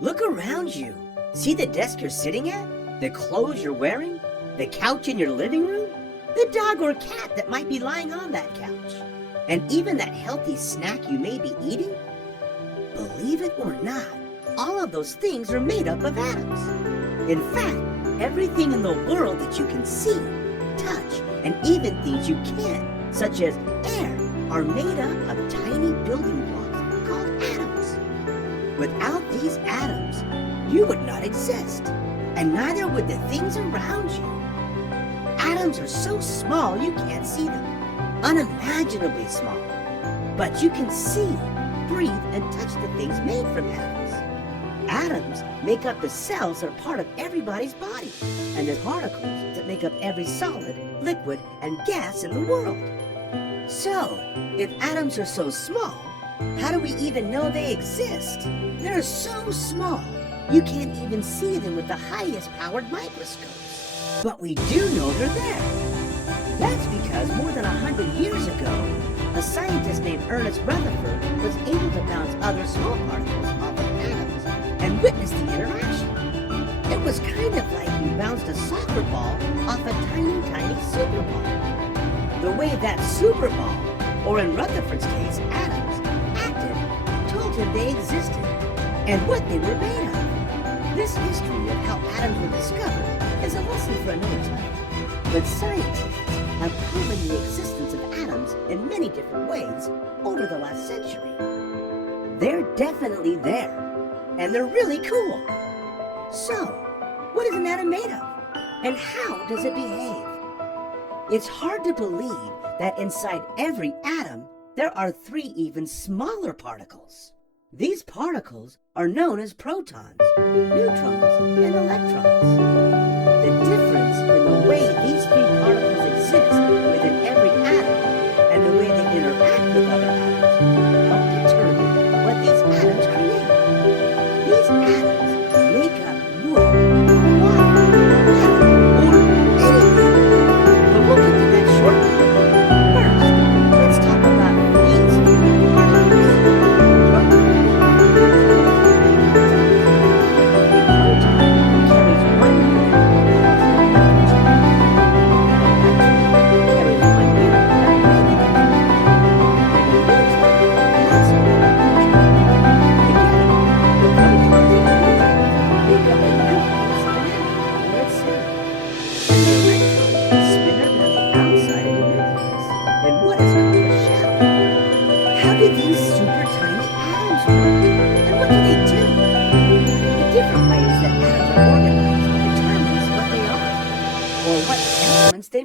Look around you. See the desk you're sitting at? The clothes you're wearing? The couch in your living room? The dog or cat that might be lying on that couch? And even that healthy snack you may be eating? Believe it or not, all of those things are made up of atoms. In fact, everything in the world that you can see, touch, and even things you can't, such as air, are made up of tiny building blocks called atoms. Without these atoms, you would not exist, and neither would the things around you. Atoms are so small you can't see them, unimaginably small, but you can see, breathe, and touch the things made from atoms. Atoms make up the cells that are part of everybody's body, and the particles that make up every solid, liquid, and gas in the world. So, if atoms are so small, how do we even know they exist? They're so small, you can't even see them with the highest powered microscopes. But we do know they're there. That's because more than 100 years ago, a scientist named Ernest Rutherford was able to bounce other small particles off of atoms and witness the interaction. It was kind of like you bounced a soccer ball off a tiny, tiny super ball. The way that super ball, or in Rutherford's case, atoms, acted, told him they existed and what they were made of. This history of how atoms were discovered is a lesson for another time. But scientists have proven the existence of atoms in many different ways over the last century. They're definitely there, and they're really cool. So, what is an atom made of? And how does it behave? It's hard to believe that inside every atom, there are 3 even smaller particles. These particles are known as protons, neutrons, and electrons. The difference in the way these 3 particles exist within every atom and the way they interact with other atoms help determine what these atoms create. These atoms make up wood, water, metal, or anything. But we'll get to that shortly. First, let's talk about these 3 particles. These super tiny atoms work, and what do they do? The different ways that atoms are organized determines what they are, or what elements they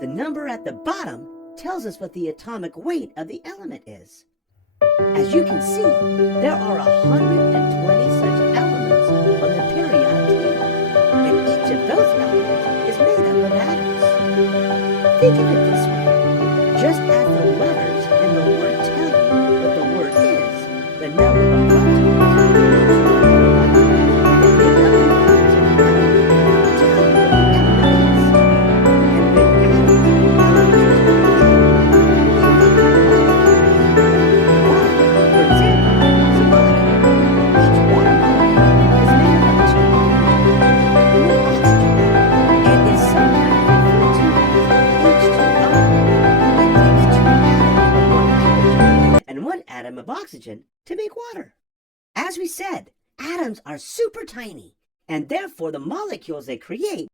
The number at the bottom tells us what the atomic weight of the element is. As you can see, there are 120 such elements on the periodic table, and each of those elements is made up of atoms. Think of it this way. Just as the letters in the word tell you what the word is, the number of protons of oxygen to make water. As we said, atoms are super tiny, and therefore the molecules they create